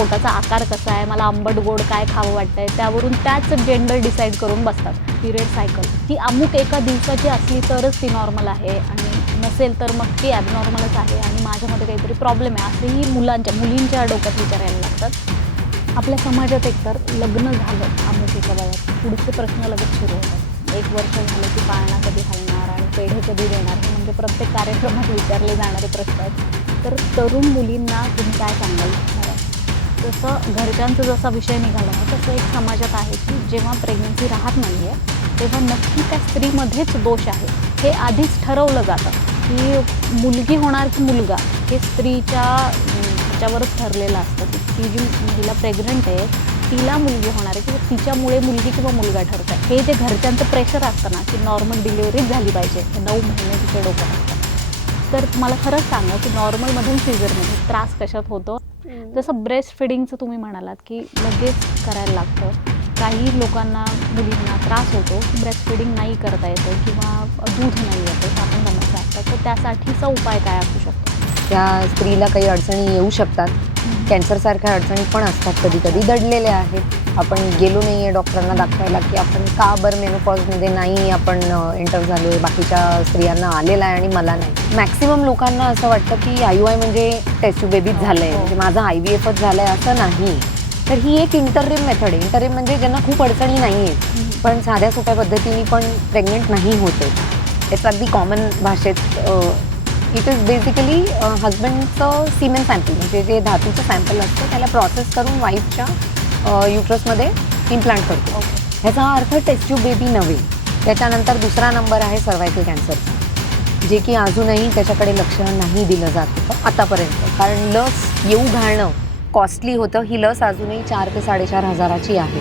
पोटाचा आकार कसा आहे, मला आंबट गोड काय खावं वाटतंय, त्यावरून त्याच जेंडर डिसाईड करून बसतात. पिरियड सायकल ती अमुक एका दिवसाची असली तरच ती नॉर्मल आहे आणि नसेल तर मग ती ॲबनॉर्मलच आहे आणि माझ्यामध्ये काहीतरी प्रॉब्लेम आहे असंही मुलींच्या डोक्यात विचारायला लागतात. आपल्या समाजात एकतर लग्न झालं अमुक एका वयात पुढचे प्रश्न लगेच सुरू होतात. 1 वर्ष झालं की पाळणा कधी घालणार आणि पेढे कधी देणार, हे म्हणजे प्रत्येक कार्यक्रमात विचारले जाणारे प्रश्न आहेत. तर तरुण मुलींना तुम्ही काय सांगाल? जसं घरच्यांचा जसा विषय निघाला आहे तसं एक समाजात आहे की जेव्हा प्रेग्नन्सी राहत नाही आहे तेव्हा नक्की त्या स्त्रीमध्येच दोष आहे हे आधीच ठरवलं जातं की मुलगी होणार की मुलगा, हे स्त्रीच्या ह्याच्यावरच ठरलेलं असतं की ती जी महिला प्रेग्नंट आहे तिला मुलगी होणार आहे किंवा तिच्यामुळे मुलगी किंवा मुलगा ठरतं. हे जे घरच्यांचं प्रेशर असतं ना की नॉर्मल डिलिव्हरीच झाली पाहिजे, हे 9 महिने तिच्या डोक्यात असतं. तर मला खरंच सांगा की नॉर्मलमधून सीझरमध्ये त्रास कशात होतो? जसं ब्रेस्ट फिडिंगचं तुम्ही म्हणालात की लगेच करायला लागतं, काही लोकांना मुलींना त्रास होतो की ब्रेस्ट फिडिंग नाही करता येतं किंवा दूध नाही येतं, हे आपण समजलं असतं. तर त्यासाठीचा उपाय काय असू शकतो? त्या स्त्रीला काही अडचणी येऊ शकतात. कॅन्सरसारख्या अडचणी पण असतात, कधी कधी दडलेल्या आहेत. आपण गेलो नाही आहे डॉक्टरांना दाखवायला की आपण का बरं मेनोपॉजमध्ये नाही आपण एंटर झालो आहे, बाकीच्या स्त्रियांना आलेला आहे आणि मला नाही. मॅक्सिमम लोकांना असं वाटतं की IUI म्हणजे टेस्ट बेबीच झालं आहे, म्हणजे माझं IVFच झालं आहे, असं नाही. तर ही एक इंटरिम मेथड आहे. इंटरिम म्हणजे ज्यांना खूप अडचणी नाही आहेत पण साध्या सोप्या पद्धतीने पण प्रेग्नेंट नाही होते. याचं अगदी कॉमन भाषेत इट इज बेसिकली हजबंडचं सिमेन सॅम्पल, म्हणजे जे धातूचं सॅम्पल असतं त्याला प्रोसेस करून वाईफच्या युट्रसमध्ये इम्प्लांट करतो. ह्याचा अर्थ टेस्ट ट्यूब बेबी नव्हे. त्याच्यानंतर दुसरा नंबर आहे सर्वायकल कॅन्सर, जे की अजूनही त्याच्याकडे लक्ष नाही दिलं जात होतं आतापर्यंत, कारण लस येऊ घालणं कॉस्टली होतं. ही लस अजूनही 4,000 ते 4,500 हजाराची आहे.